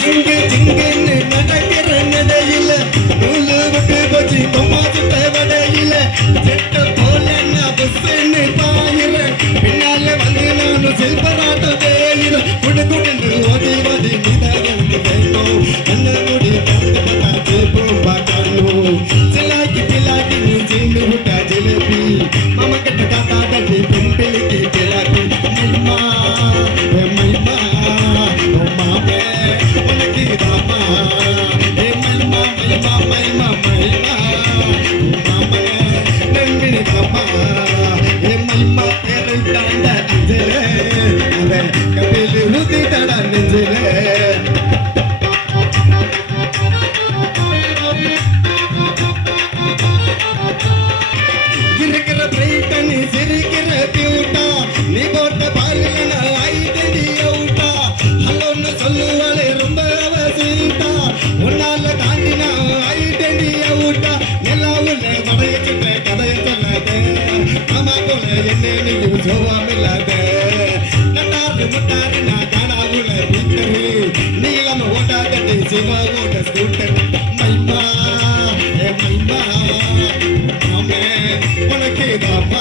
சிங்கு சிங்குன்னு நடக்கிற நடையில நூலு விட்டு போச்சு கொம்மாசிட்ட வடையில செட்ட போல நான் புஸ்ன்னு பாயிறேன் பின்னால வந்து நானும் செல்பராட்டம் தேயிறேன் குடு குடுன்னு ஓடி ஓடி நிதானந்து வேணும் கண்ண முடி கண்டு பார்க்கணும் சிலாக்கி பிலாக்கி நீ சிந்து விட்டா ஜிலேபி மாமா கிட்ட தாத்தா தட்டி பிம்பிளிக்கு பிலாக்கி மைமா மைமா மாமே உனக்கு தாமா மைமா மைமா மைமா மைமா மாமே நம்பினி தாமா மைமா பேரு தாண்ட அஞ்சலே அவன் கபில் ருதி தடா நெஞ்சிலே சிரிக்கிற பியூட்டா நீ போட்ட பாலில நான் ஐடென்டி அவுட்டா ஹலோன்னு சொல்லுவாளே ரொம்ப அவசீட்டா உன்னால தாண்டி நான் ஐடென்டி அவுட்டா எல்லாவுல வடைய சுட்ட கதைய சொல்லாத மாமா போல என்ன நீயும் சோவாமில்லாத நட்டாரு முட்டாரு நான் காணாவுல பீட்டரு நீளம் ஓட்டாதட்டி சிவா ஓட்ட ஸ்கூட்டர் மைமா மைமா மாமே உனக்கு தாமா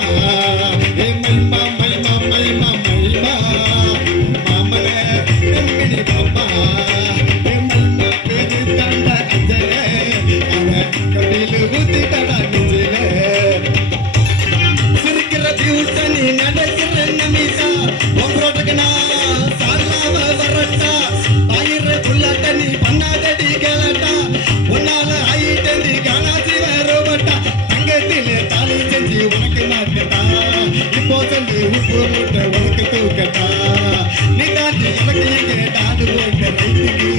மைமா மைமா மைமா மைமா மாமலே நம்பினி தாமா மைமா பேரு தாண்ட அஞ்சலே அவன் கபில் ஊத்தி தடா நெஞ்சிலே சிரிக்கிற பியூட்ட நீ நடக்கிற நமிசா உங்களோட்டுக்கு நான் சாலாம வரட்டா ஆயிர புல்லாட்ட நீ பண்ணாதடி கேளட்டா உன்னால ஐட்டண்டி காணாசி வேறுபட்டா தங்கத்திலே தாலி செஞ்சு உனக்கு மாட்டா இப்போ சொல்லி உப்பு மூட்டை உனக்கு தூக்கட்டா நீ தாண்டி எனக்கு எங்கே டாது போட்ட ரைட்டுக்கு